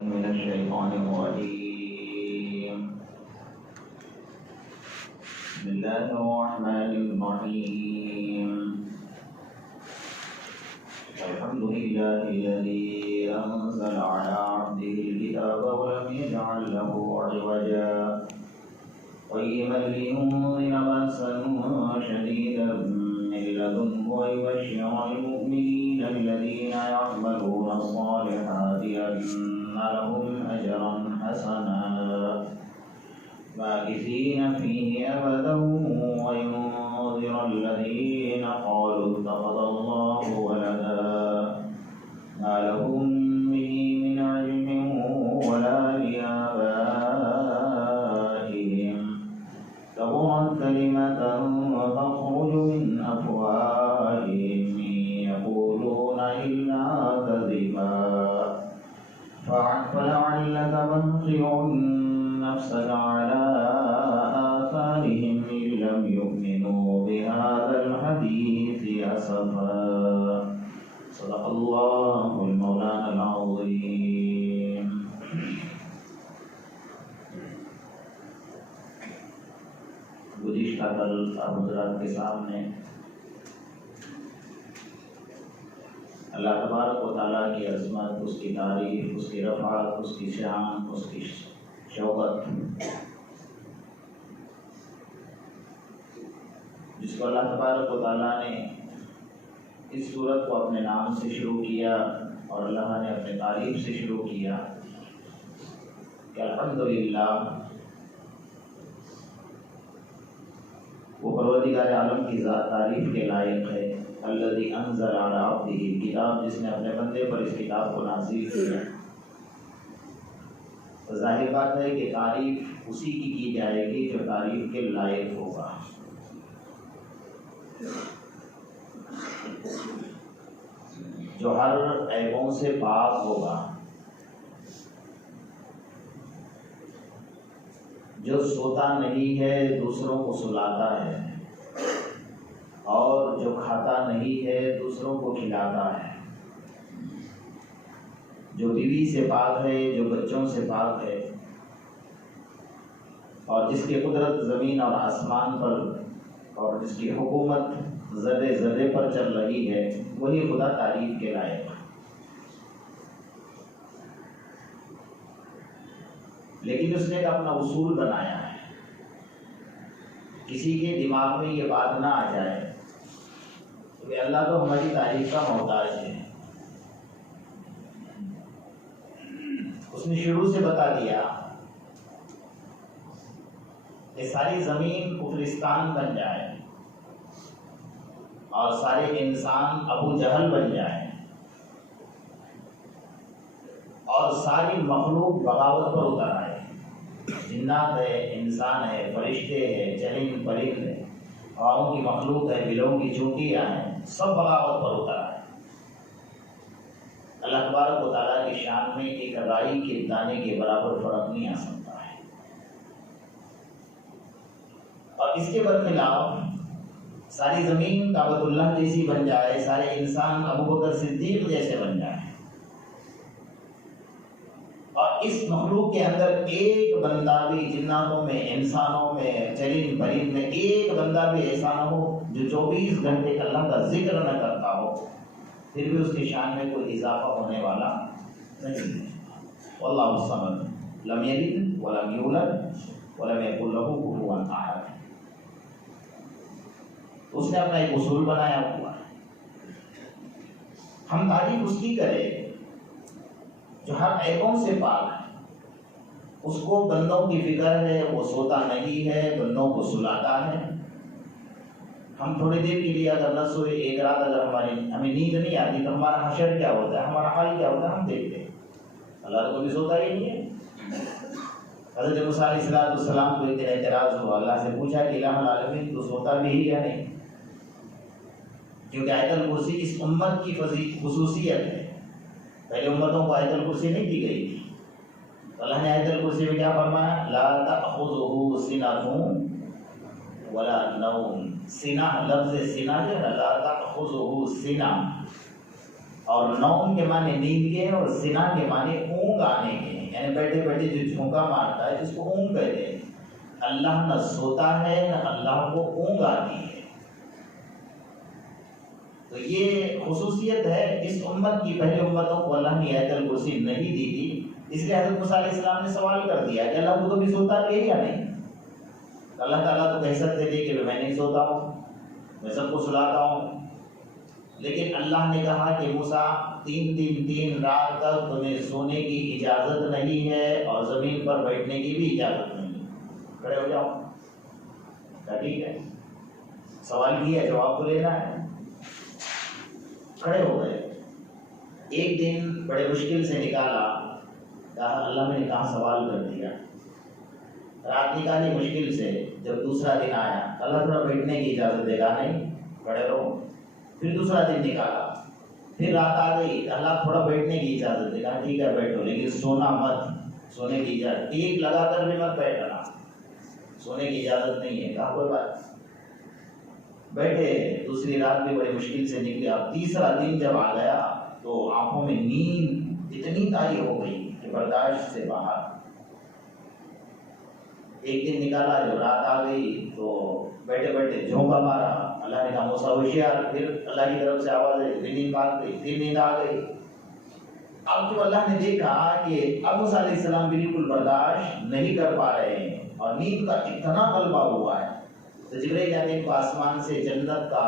من الشيطان الرجيم. بسم الله الرحمن الرحيم. الحمد لله الذي أنزل على عبده الكتاب ولم يجعل له عوجا قيما لينذر بأسا شديدا من لدنه ويبشر المؤمنين الذين يعملون الصالحات أن لهم أجرا حسنا ماكثين فيه أبدا وينذر الذين قالوا اتخذ الله ولدا ما لهم به من علم ولا لآبائهم كبرت كلمة تخرج من أفواههم إن يقولون إلا كذبا فلعلك باخع نفسك على آثارهم إن لم يؤمنوا بهذا الحديث أسفا. صدق الله المولانا العظيم. گزشتہ کل حضرات کے سامنے اللہ تبارک و تعالیٰ کی عظمت، اس کی تعریف، اس کی رفعت، اس کی شان، اس کی شوقت، جس کو اللہ تبارک و تعالیٰ نے اس صورت کو اپنے نام سے شروع کیا اور اللہ نے اپنے تعریف سے شروع کیا کہ الحمدللہ وہ پروردگار عالم کی ذات تعریف کے لائق ہے. الذی انزل علی عبدہ الکتاب، جس نے اپنے بندے پر اس کتاب کو نازل کیا. تو ظاہر بات ہے کہ تعریف اسی کی جائے گی جو تعریف کے لائق ہوگا. جو ہر عیبوں سے پاک ہوگا، جو سوتا نہیں ہے دوسروں کو سلاتا ہے، اور جو کھاتا نہیں ہے دوسروں کو کھلاتا ہے، جو بیوی سے پاک ہے، جو بچوں سے پاک ہے، اور جس کی قدرت زمین اور آسمان پر اور جس کی حکومت ذرے ذرے پر چل رہی ہے، وہی خدا تعریف کے لائق ہے. لیکن اس نے اپنا اصول بنایا ہے. کسی کے دماغ میں یہ بات نہ آ جائے کہ اللہ تو ہماری تعریف کا محتاج ہے. اس نے شروع سے بتا دیا کہ ساری زمین کفرستان بن جائے اور سارے انسان ابو جہل بن جائے اور ساری مخلوق بغاوت پر اتر آئے. جنات ہے، انسان ہے، فرشتے ہیں، چرند پرند ہے، ہواؤں کی مخلوق ہے، بلوں کی چونٹیاں ہیں، سب بغاوت پر اتر آئے. اللہ تبارک و تعالیٰ کی شان میں ایک رائی کے دانے کے برابر فرق نہیں آ سکتا ہے. اور اس کے برخلاف ساری زمین کعبۃ اللہ جیسی بن جائے، سارے انسان ابوبکر صدیق جیسے بن جائے، اور اس مخلوق کے اندر ایک بندہ بھی، جناتوں میں، انسانوں میں، چرند پرند میں ایک بندہ بھی ایسا نہ ہو جو 24 گھنٹے اللہ کا ذکر نہ کرتا ہو، پھر بھی اس کی شان میں کوئی اضافہ ہونے والا نہیں ہے. واللہ الصمد لم یلد ولم یولد ولم یکن لہ کفوا احد. اس نے اپنا ایک اصول بنایا ہوا ہے. ہم تعریف اس کی کریں جو ہر عیبوں سے پاک ہے. اس کو بندوں کی فکر ہے، وہ سوتا نہیں ہے، بندوں کو سلاتا ہے. ہم تھوڑی دیر کے لیے اگر نہ سوئے، ایک رات اگر ہمیں نیند نہیں آتی تو ہمارا حشر کیا ہوتا ہے، ہمارا حال کیا ہوتا ہے، ہم دیکھتے ہیں. اللہ تو کبھی سوتا ہی نہیں ہے. حضرت موسیٰ علیہ السلام کو ایک اعتراض ہوا، اللہ سے پوچھا کہ الہ العالمین تو سوتا بھی ہی یا نہیں؟ کیونکہ آیت الکرسی اس امت کی خصوصیت ہے. پہلے امتوں کو آیت الکرسی نہیں دی گئی تھی. اللہ نے آیت الکرسی میں کیا فرمایا؟ لا تأخذہ سنۃ ولا نوم. سینہ، لفظ سینہ جو ہے لا تأخذہ سنہ، اور نوم کے معنی نیند کے اور سنا کے معنی اونگ آنے کے. بیٹھے بیٹھے جو جھونکا مارتا ہے جس کو اونگ کہتے ہیں، اللہ نہ سوتا ہے نہ اللہ کو اونگ آتی ہے۔ تو یہ خصوصیت ہے اس امت کی، پہلے امتوں کو اللہ نے آیت الکرسی نہیں دی تھی، اس لیے حضرت موسیٰ علیہ السلام نے سوال کر دیا کہ اللہ کو کبھی سوتا ہے یا نہیں؟ اللہ تعالیٰ تو کہہ سکتے تھے کہ میں نہیں سوتا ہوں، میں سب کو سلاتا ہوں، لیکن اللہ نے کہا کہ موسیٰ 3 دن 3 رات تک تمہیں سونے کی اجازت نہیں ہے اور زمین پر بیٹھنے کی بھی اجازت نہیں ہے، کھڑے ہو جاؤ۔ ٹھیک ہے، سوال کیا، جواب تو لینا ہے۔ کھڑے ہو گئے، ایک دن بڑے مشکل سے نکالا، کہا اللہ میں نے کہاں سوال کر دیا، رات نکالی مشکل سے، جب دوسرا دن آیا اللہ تھوڑا بیٹھنے کی اجازت دے گا، نہیں کھڑے رہو۔ پھر دوسرا دن نکالا، پھر رات آ گئی، اللہ تھوڑا بیٹھنے کی اجازت دے گا، ٹھیک ہے بیٹھو لیکن سونا مت، سونے کی اجازت، ٹیک لگا کر بھی مت بیٹھنا، سونے کی اجازت نہیں ہے۔ کہا کوئی بات، بیٹھے، دوسری رات بھی بڑی مشکل سے نکلی۔ اب تیسرا دن جب آ گیا تو آنکھوں میں نیند اتنی طاری ہو گئی کہ برداشت سے باہر۔ ایک دن نکالا، جب رات آ گئی تو بیٹھے بیٹھے جھونکا مارا، اللہ نے کہا موسیٰ ہوشیار، پھر اللہ کی طرف سے آواز آئی، پھر نیند بھاگ گئی، پھر نیند آ گئی۔ اب جو اللہ نے دیکھا کہ اب موسیٰ علیہ السلام بالکل برداشت نہیں کر پا رہے ہیں اور نیند کا اتنا غلبہ ہوا ہے، تو جبرائیل امین کو آسمان سے جنت کا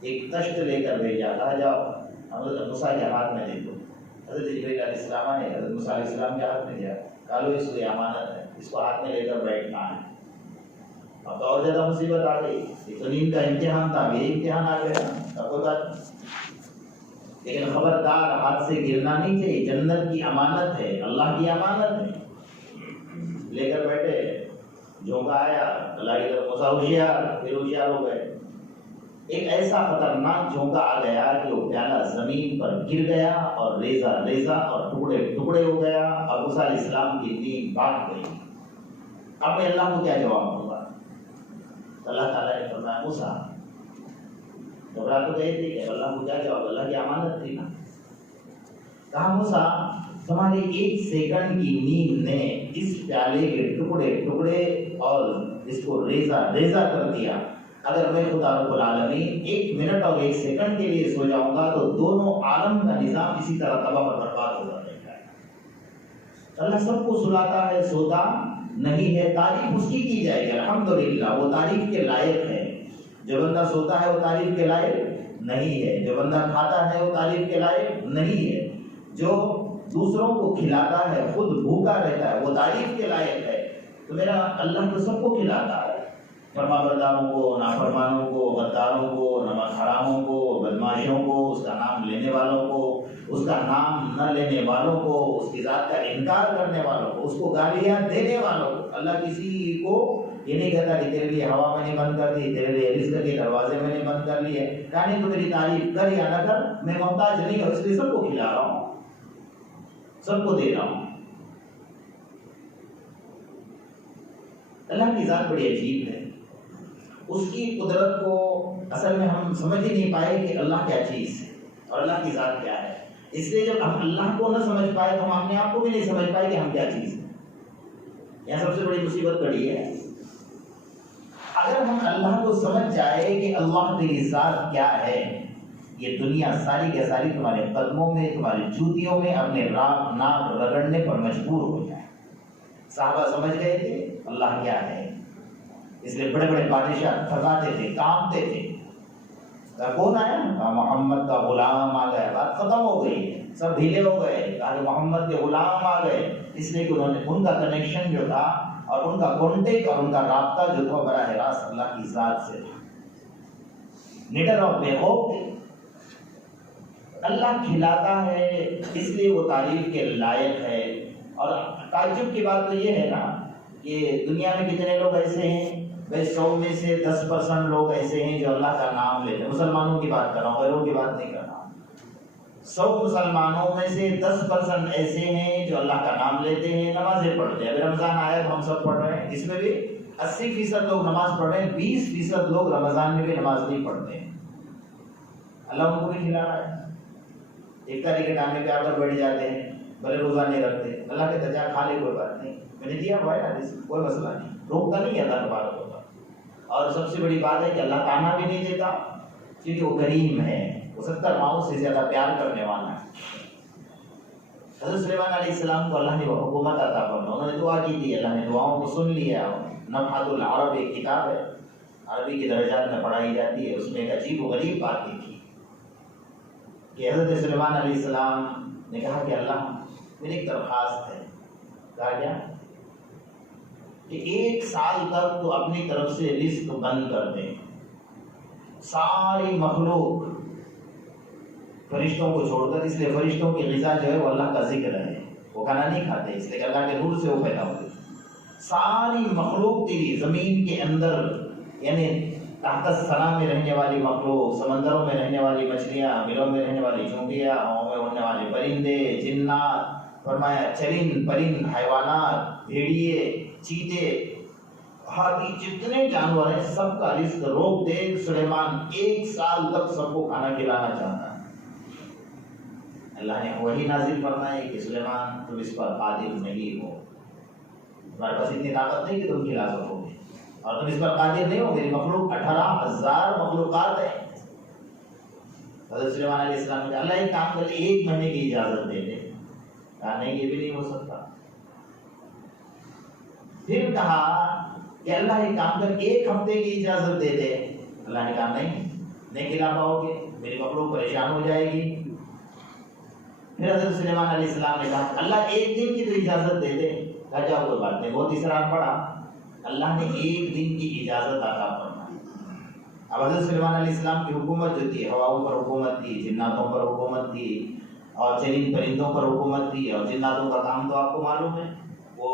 ایک تشت لے کر بھیجا، کہا جاؤ حضرت موسیٰ کے ہاتھ میں دے دو۔ حضرت جبرائیل علیہ السلام نے حضرت موسیٰ علیہ السلام کے ہاتھ میں دیا، کہا لو اس کو، یہ امانت ہے، اس کو ہاتھ میں لے کر بیٹھنا ہے۔ اب تو اور زیادہ مصیبت آ گئی، یہ تو نیند کا امتحان تھا، یہ امتحان آ گیا، کوئی بات، لیکن خبردار ہاتھ سے گرنا نہیں چاہیے، جنت کی امانت ہے، اللہ کی امانت ہے۔ لے کر بیٹھے، جھونکا آیا، اللہ کی طرف موسیٰ ہوشیار، پھر ہوشیار ہو گئے۔ ایک ایسا خطرناک جھونکا آ گیا کہ وہ پیالہ زمین پر گر گیا اور ریزہ ریزہ اور ٹکڑے ٹکڑے ہو گیا، اور موسیٰ علیہ السلام کی نیند بھاگ گئی۔ اب میں اللہ کو کیا جواب دوں گا؟ اللہ تعالیٰ نے فرمایا موسیٰ، گھبرا تو گئے تھے کہ اللہ کو کیا جواب، اللہ کی امانت تھی نا۔ کہا موسیٰ تمہاری 1 سیکنڈ کی نیند نے اس پیالے کے ٹکڑے ٹکڑے اور اس کو ریزہ ریزہ کر دیا، اگر میں خدا رب العالمین 1 منٹ اور 1 سیکنڈ کے لیے سو جاؤں گا تو دونوں عالم کا نظام اسی طرح تباہ و برباد ہو جائے گا۔ اللہ سب کو سلاتا ہے، سوتا نہیں ہے، تعریف اس کی جائے گی، الحمدللہ وہ تعریف کے لائق ہے۔ جو بندہ سوتا ہے وہ تعریف کے لائق نہیں ہے، جو بندہ کھاتا ہے وہ تعریف کے لائق نہیں ہے، جو دوسروں کو کھلاتا ہے خود بھوکا رہتا ہے وہ تعریف کے لائق ہے۔ تو میرا اللہ تو سب کو کھلاتا ہے، فرما برداروں کو، نافرمانوں کو، غداروں کو، نمک حراموں کو، بدماشوں کو، اس کا نام لینے والوں کو، اس کا نام نہ لینے والوں کو، اس کی ذات کا انکار کرنے والوں کو، اس کو گالیاں دینے والوں کو۔ اللہ کسی کو یہ نہیں کہتا کہ تیرے لیے ہوا میں نے بند کر دی، تیرے لیے رزق کے دروازے میں نے بند کر لیے، کہانی تو میری تعریف کر یا نہ کر میں محتاج نہیں ہوں، اس لیے سب کو کھلا رہا ہوں، سب کو دے رہا ہوں۔ اللہ کی ذات بڑی عجیب ہے، اس کی قدرت کو اصل میں ہم سمجھ ہی نہیں پائے کہ اللہ کیا چیز ہے اور اللہ کی ذات کیا ہے۔ اس لیے جب ہم اللہ کو نہ سمجھ پائے تو ہم اپنے آپ کو بھی نہیں سمجھ پائے کہ ہم کیا چیز ہیں۔ یہاں سب سے بڑی مصیبت کڑی ہے۔ اگر ہم اللہ کو سمجھ جائے کہ اللہ کی ذات کیا ہے، یہ دنیا ساری کے ساری تمہارے قدموں میں، تمہاری جوتیوں میں اپنے ناک رگڑنے پر مجبور ہو جائے۔ صحابہ سمجھ گئے تھے اللہ کیا ہے، اس لیے بڑے بڑے بادشاہ تھکاتے تھے، کانپتے تھے۔ کون آیا؟ کہا محمد کا غلام آ گیا، بات ختم ہو گئی، سب ڈھیلے ہو گئے، کہا کہ محمد کے غلام آ گئے، اس لیے کہ انہوں نے ان کا کنیکشن جو تھا اور ان کا کانٹیکٹ اور ان کا رابطہ جو تھا براہ راست اللہ کی ذات سے تھا۔ نڈر اور بے خوف تھے۔ اللہ کھلاتا ہے اس لیے وہ تعریف کے لائق ہے۔ اور تعجب کی بات تو یہ ہے نا کہ دنیا میں کتنے لوگ ایسے ہیں، بھائی 100 میں سے 10% لوگ ایسے ہیں جو اللہ کا نام لیتے ہیں۔ مسلمانوں کی بات کر رہا ہوں، غیروں کی بات نہیں کر رہا ہوں۔ 100 مسلمانوں میں سے 10% ایسے ہیں جو اللہ کا نام لیتے ہیں، نمازیں پڑھتے ہیں۔ ابھی رمضان آیا تو ہم سب پڑھ رہے ہیں، اس میں بھی 80% لوگ نماز پڑھ رہے ہیں، 20% لوگ رمضان میں بھی نماز نہیں پڑھتے ہیں۔ اللہ ان کو بھی کھلا رہا ہے، افطاری کے ٹائم پہ آ کر بیٹھ جاتے ہیں، بھلے روزہ نہیں رکھتے، اللہ کہتا جا کھا لے کوئی بات نہیں، میں نے دیا ہوا ہے نا، کوئی مسئلہ نہیں، روکتا نہیں ہے اللہ تبارک و تعالیٰ۔ اور سب سے بڑی بات ہے کہ اللہ تانا بھی نہیں دیتا، کیونکہ وہ کریم ہے، وہ 70 ماؤں سے زیادہ پیار کرنے والا ہے۔ حضرت سلیمان علیہ السلام کو اللہ نے وہ حکومت عطا فرمائی، انہوں نے دعا کی تھی، اللہ نے دعاؤں کو سن لیا۔ نفحۃ العرب ایک کتاب ہے، عربی کے درجات میں پڑھائی جاتی ہے، اس میں ایک عجیب و غریب بات لکھی کہ حضرت سلیمان علیہ السلام نے کہا کہ اللہ میری ایک درخواست ہے۔ کہا کیا؟ کہ 1 سال تک تو اپنی طرف سے رزق بند کر دیں، ساری مخلوق فرشتوں کو چھوڑ کر، اس لیے فرشتوں کی غذا جو ہے وہ اللہ کا ذکر ہے، وہ کھانا نہیں کھاتے، اس لیے اللہ کے نور سے وہ پیدا ہوئے۔ ساری مخلوق تیری زمین کے اندر، یعنی تحت الثرى میں رہنے والی مخلوق، سمندروں میں رہنے والی مچھلیاں، بلوں میں رہنے والی چونٹیاں، ہواؤں میں اڑنے والے پرندے، جنات، فرمایا چرند پرند، حیوانات، بھیڑیے، چیتے، ہاتھی، جتنے جانور ہیں سب کا رزق روک دے۔ سلیمان 1 سال تک سب کو کھانا کھلانا چاہتا ہے۔ اللہ نے وہی نازل فرمائے کہ سلیمان تم اس پر قادر نہیں ہو، تمہارے پاس اتنی طاقت نہیں کہ تم کھلا سکو گے، اور تم اس پر قادر نہیں ہو، میری مخلوق 18,000 مخلوقات ہیں۔ حضرت سلیمان علیہ السلام نے کہا اللہ ایک کام کر، 1 مہینے کی اجازت دے دے۔ کہا نہیں، یہ بھی نہیں ہو سکتا۔ پھر کہا کہ اللہ ایک کام کر، 1 ہفتے کی اجازت دے دے۔ اللہ نے کہا نہیں کھلا پاؤ گے، میری مخلوق پریشان ہو جائے گی۔ پھر حضرت سلیمان علیہ السلام نے کہا اللہ 1 دن کی تو اجازت دے دے۔ کہا جاؤ کوئی بات نہیں، بہت اصرار پڑا، اللہ نے 1 دن کی اجازت عطا فرمائی۔ اب حضرت سلیمان علیہ السلام کی حکومت جو تھی، ہواؤں پر حکومت تھی، جناتوں پر حکومت تھی، اور چرند پرندوں پر حکومت تھی، اور جناتوں کا کام تو آپ کو معلوم ہے، وہ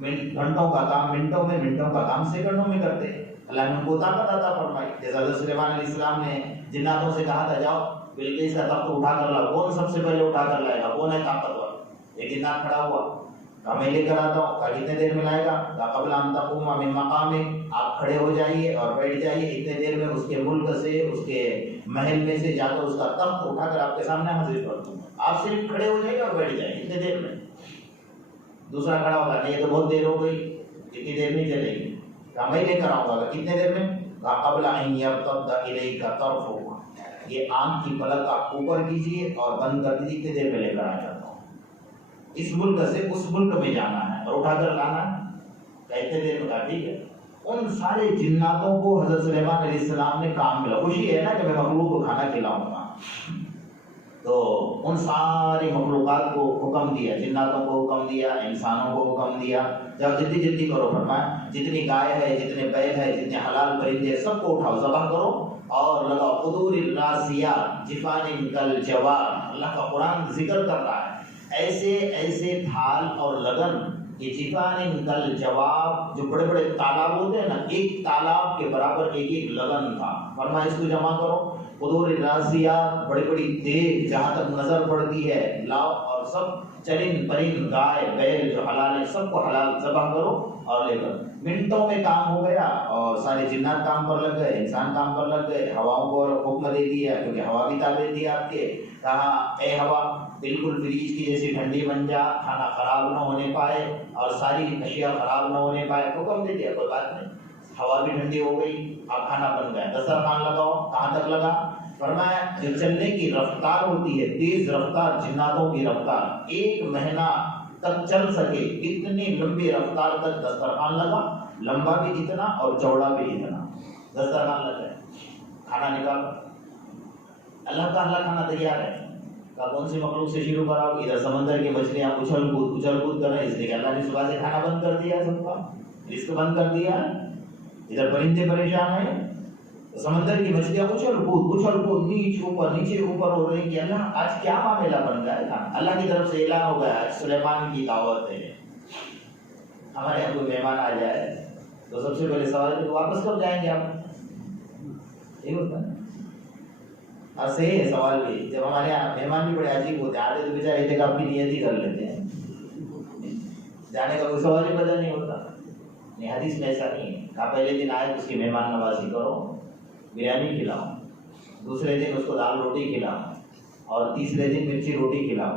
گھنٹوں کا کام منٹوں میں، منٹوں کا کام سیکنڈوں میں کرتے۔ اللہ نے ان کو طاقت عطا فرمائی۔ جیسے حضرت سلیمان علیہ السلام نے جناتوں سے کہا تھا جاؤ بلقیس کا تخت اٹھا کر لاؤ، کون سب سے پہلے اٹھا کر لائے گا، کون ہے طاقتور؟ ایک جنات کھڑا ہوا، کہا میں لے کر آتا ہوں۔ کہا کتنے دیر میں لائے گا؟ کہا قبل ان تقوم من مقامک، آپ کھڑے ہو جائیے اور بیٹھ جائیے، اتنے دیر میں اس کے ملک سے، اس کے محل میں سے جا کر اس کا تخت اٹھا کر آپ کے سامنے حاضر کر دوں گا، آپ صرف کھڑے ہو جائیے اور بیٹھ جائیے اتنے دیر میں۔ دوسرا کھڑا ہوگا، نہیں یہ تو بہت دیر ہو گئی، اتنی دیر نہیں چلے گی۔ کہا میں لے کر آؤں گا، کتنے دیر میں؟ کہا قبل ان یرتد الیک طرفک، یہ آنکھ کی پلک آپ اوپر کیجیے اور بند کر دیجیے، اتنے دیر میں لے کر آ جاتا ہوں۔ اس ملک سے اس ملک میں جانا ہے اور اٹھا کر لانا ہے، اتنے دیر میں۔ کہا ٹھیک ہے۔ ان سارے جناتوں کو حضرت سلیمان علیہ السلام نے کام ملا، خوشی ہے نا کہ میں مخلوق کو کھانا کھلاؤں گا، تو ان ساری مخلوقات کو حکم دیا، جناتوں کو حکم دیا، انسانوں کو حکم دیا، جب جلدی جلدی کرو، فرمایا جتنی گائے ہے، جتنے بیل ہے، جتنے حلال پرندے سب کو اٹھاؤ، ذبح کرو اور لگاؤ۔ قدور الراسیات جفان کالجوار، اللہ کا قرآن ذکر کر رہا ہے ایسے ایسے ڈھال اور لگن، یہ جفان کالجوار، جو بڑے بڑے تالاب ہوتے ہیں نا، ایک تالاب کے برابر ایک لگن تھا، فرمایا اس کو جمع کرو۔ قدور الراسیات، بڑی بڑی تیز جہاں تک نظر پڑتی ہے لاؤ، اور سب چرند پرند، گائے بیل جو حلال ہے سب کو حلال ذبح کرو اور لے کر۔ منٹوں میں کام ہو گیا اور سارے جنات کام پر لگ گئے، انسان کام پر لگ گئے، ہواؤں کو حکم دے دیا، کیونکہ ہوا بھی تابع تھی آپ کے۔ کہا اے ہوا بالکل فریج کی جیسی ٹھنڈی بن جا، کھانا خراب نہ ہونے پائے اور ساری اشیاء خراب نہ ہونے پائے، حکم دے دیا، کوئی بات نہیں۔ ہوا بھی ٹھنڈی ہو گئی، اب کھانا بن گیا، دسترخوان لگاؤ۔ کہاں تک لگا؟ فرمایا جو چلنے کی رفتار ہوتی ہے، تیز رفتار، جناتوں کی رفتار، 1 مہینہ تک چل سکے اتنی لمبی رفتار تک دسترخوان لگا، لمبا بھی اتنا اور چوڑا بھی اتنا، دسترخوان لگا، کھانا نکالا۔ اللہ کا اللہ کھانا تیار ہے۔ کہا کون سی مخلوق سے شروع کراؤ؟ ادھر سمندر کی مچھلیاں اچھل کود کر رہے ہیں، اس لیے اللہ نے صبح سے کھانا بند کر دیا، سب کا رزق بند کر دیا۔ ادھر پرندے پریشان ہیں، سمندر کی مچھلیاں اچھل کود نیچے اوپر ہو رہی کہ اللہ آج کیا معاملہ بن گیا ہے۔ اللہ کی طرف سے اعلان ہو گیا سلیمان کی دعوت ہے، ہمارے یہاں کوئی مہمان آ جائے تو سب سے پہلے سوال ہے واپس کب جائیں گے آپ؟ یہ ہوتا ہے اور صحیح ہے سوال بھی، جب ہمارے یہاں مہمان بھی بڑے عجیب ہوتے ہیں، آتے تو بیچارے اعتکاف کی نیت ہی کر لیتے ہیں، جانے کا کوئی سوال ہی پتہ نہیں ہوتا۔ نہیں، حدیث میں ایسا نہیں ہے، کہا پہلے دن آئے اس کی مہمان نوازی کرو، بریانی کھلاؤ، دوسرے دن اس کو دال روٹی کھلاؤ، اور تیسرے دن مرچی روٹی کھلاؤ،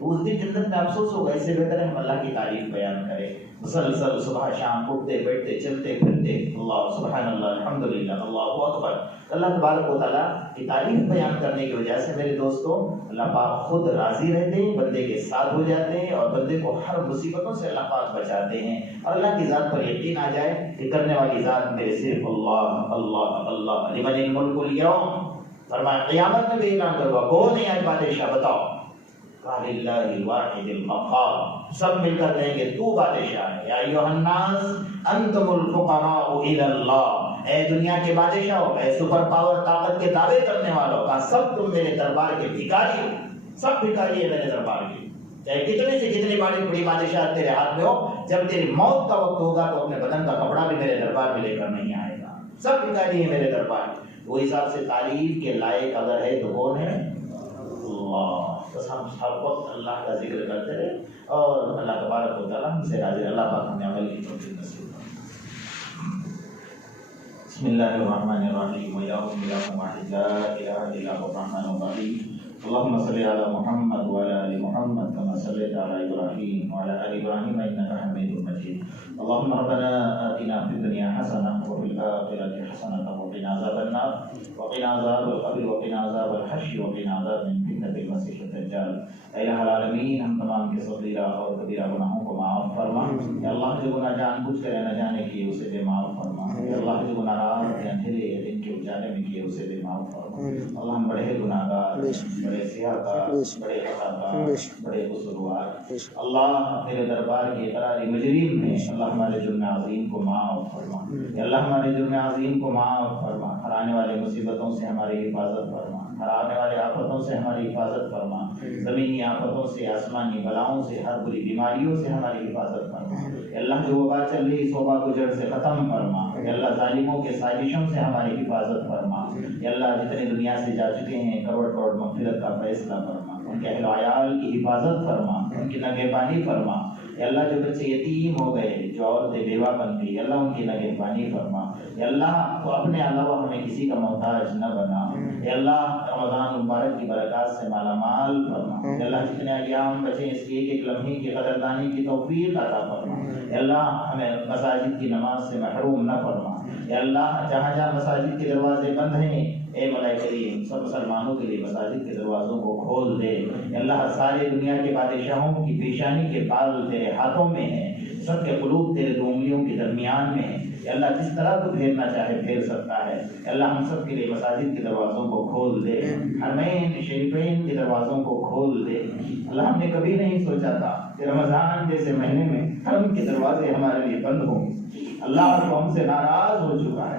تو اس دن جنت میں افسوس ہوگا. اس سے بہتر ہے ہم اللہ کی تعریف بیان کریں مسلسل صبح شام اٹھتے بیٹھتے چلتے پھرتے اللہ سبحان اللہ الحمدللہ اللہ اکبر. اللہ تبارک و تعالیٰ کی تعریف بیان کرنے کی وجہ سے میرے دوستوں اللہ پاک خود راضی رہتے ہیں, بندے کے ساتھ ہو جاتے ہیں اور بندے کو ہر مصیبتوں سے اللہ پاک بچاتے ہیں. اور اللہ کی ذات پر یقین آ جائے کہ کرنے والی ذات میرے صرف اللہ اللہ اللہ لمن الملک اليوم. فرمایا قیامت میں بھی اعلان کروں گا کون ہے آج بادشاہ بتاؤ. قال للہ الواحد القہار. سب مل کر کہیں گے تو بادشاہ ہے. یا ایھا الناس انتم الفقراء الی اللہ. اے دنیا کے بادشاہوں, اے سپر پاور طاقت کے دعوے کرنے والوں کا سب تم میرے دربار کے بھکاری ہو. سب بھکاری ہے میرے دربار کے, چاہے کتنے سے کتنی بڑی بادشاہ تیرے ہاتھ میں ہو, جب تیری موت کا وقت ہوگا تو اپنے بدن کا کپڑا بھی میرے دربار میں لے کر نہیں آئے گا. سب بھکاری ہے میرے دربار میں. وہ حساب سے تعریف کے لائق اگر ہے تو کون ہے؟ اللہ. بس ہم ہر وقت اللہ کا ذکر کرتے رہے اور اللہ تبارک و تعالیٰ ہم سے راضی. اللہ پاک ہمیں عمل کی توفیق نصیب فرمائے. بسم اللہ الرحمن الرحیم. الہ واحد لا الہ الا هو الرحمن الرحیم. اللهم صل على محمد وعلى ال محمد كما صليت على ابراهيم وعلى ال ابراهيم انك حميد مجيد. اللهم ربنا آتنا في الدنيا حسنة وفي الآخرة حسنة وقنا عذاب النار وقنا عذاب القبر وقنا عذاب الحشر وقنا عذاب من فتنة المسيح الدجال. اے الہ العالمین ہم تمام کے صغیرہ اور کبیرہ گناہوں کو معاف فرما. یا اللہ جو گناہ جان بوجھ کر نہ جانے کیے اسے بھی معاف فرما. یا اللہ جو گناہ رات یا اندھیرے یا دن کے اجالے میں کیے اسے بھی معاف فرما. اللہ ہم بڑے گناہگار, بڑے سیاہکار, بڑے خطاکار, بڑے قصوروار. اللہ تیرے دربار کی اقراری مجرم میں اللہ ہمارے جرم عظیم کو معاف فرما. یا اللہ ہمارے جرم عظیم کو معاف فرما. ہر آنے والے مصیبتوں سے ہماری حفاظت فرما. ہر آنے والے آفتوں سے ہماری حفاظت فرما. زمینی آفتوں سے, آسمانی بلاؤں سے, ہر بری بیماریوں سے ہماری حفاظت فرما. اللہ جو وبا چل رہی اس وبا کو جڑ سے ختم فرما. یا اللہ ظالموں کے سازشوں سے ہماری حفاظت فرما. یا اللہ جتنے دنیا سے جا چکے ہیں کروڑ کروڑ مغفرت کا فیصلہ فرما. ان کے اہل و عیال کی حفاظت فرما, ان کی نگہبانی فرما. یا اللہ جو بچے یتیم ہو گئے, جو عورتیں بیوہ بن گئی, اللہ ان کی نگہبانی فرما. یا اللہ تو اپنے علاوہ ہمیں کسی کا محتاج نہ بنا. یا اللہ رمضان مبارک کی برکات سے مالا مال فرما. یا اللہ جتنے ایام بچے اس کی ایک ایک لمحے کی قدردانی کی توفیق عطا فرما. یا اللہ ہمیں مساجد کی نماز سے محروم نہ فرما. یا اللہ جہاں جہاں مساجد کے دروازے بند ہیں اے مولا کریم سب مسلمانوں کے لیے مساجد کے دروازوں کو کھول دے. یا اللہ سارے دنیا کے بادشاہوں کی پیشانی کے بال تیرے ہاتھوں میں ہیں, سب کے قلوب تیرے دو انگلیوں کے درمیان میں ہیں. یا اللہ جس طرح تو پھیرنا چاہے پھیر سکتا ہے. یا اللہ ہم سب کے لیے مساجد کے دروازوں کو کھول دے, حرمین شریفین کے دروازوں کو کھول دے. اللہ ہم نے کبھی نہیں سوچا تھا کہ رمضان جیسے مہینے میں حرم کے دروازے ہمارے لیے بند ہوں. اللہ تو ہم سے ناراض ہو چکا ہے.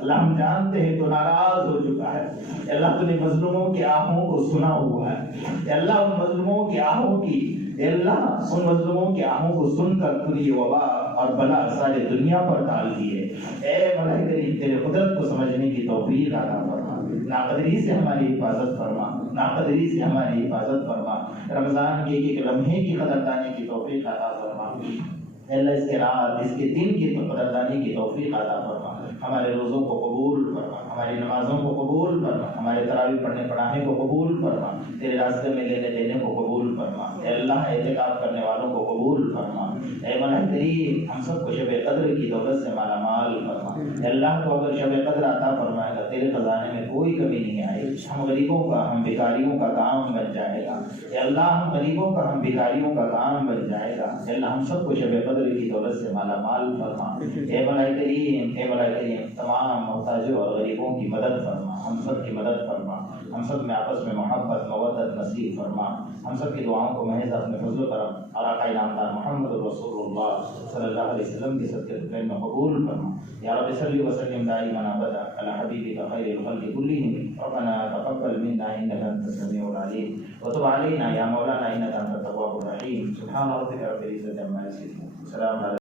اللہ ہم جانتے ہیں تو ناراض ہو چکا ہے. اللہ تو نے مظلوموں کی آہوں کو سنا ہوا ہے. اللہ ان مظلوموں کی آہوں کی اللہ ان مظلوموں کی آہوں کو سن کر تجھے وبا اور بلا ساری دنیا پر ڈال دی ہے. اے مولا کریم تیرے قدرت کو سمجھنے کی توفیق عطا فرما. ناقدری سے ہماری حفاظت فرما. ناقدری سے ہماری حفاظت فرما. رمضان کے ایک لمحے کی قدردانی کی توفیق عطا فرما. اللہ اس کے رات اس کے دن کی قدردانی کی توفیق عطا فرما. ہمارے روزوں کو قبول فرما, ہماری نمازوں کو قبول فرما, ہمارے تراویح پڑھنے پڑھانے کو قبول فرما, تیرے راستے میں لینے دینے کو قبول فرما. اے اللہ اعتکاف کرنے والوں کو قبول فرما. اے مولا کریم ہم سب کو شب قدر کی دولت سے مالا مال فرما. اے اللہ تو اگر شب قدر عطا فرمائے گا تیرے خزانے میں کوئی کمی نہیں آئے. ہم غریبوں کا ہم بھکاریوں کا کام بن جائے گا. اے اللہ ہم غریبوں کا ہم بھکاریوں کا کام بن جائے گا. اے اللہ ہم سب کو شب قدر کی دولت سے مالا مال فرما. اے مولا کریم اے مولا کریم تمام محتاجوں اور غریبوں کی مدد فرما. ہم سب کی مدد فرما. ہم سب میں آپس میں محبت مودت نصیب فرما. ہم سب کی دعاؤں کو محض اپنے فضل و کرم اور آقا انعامدار محمد رسول اللہ صلی اللہ علیہ وسلم کے صدقے میں قبول فرما. یا رب صلی وسلم دائما ابدا علی حبیبک خیر الخلق کلہم. ربنا تقبل منا انک انت السمیع العلیم وتب علینا یا مولانا انک انت التواب الرحیم. سبحان ربک رب العزۃ عما یصفون. سلام علیکم.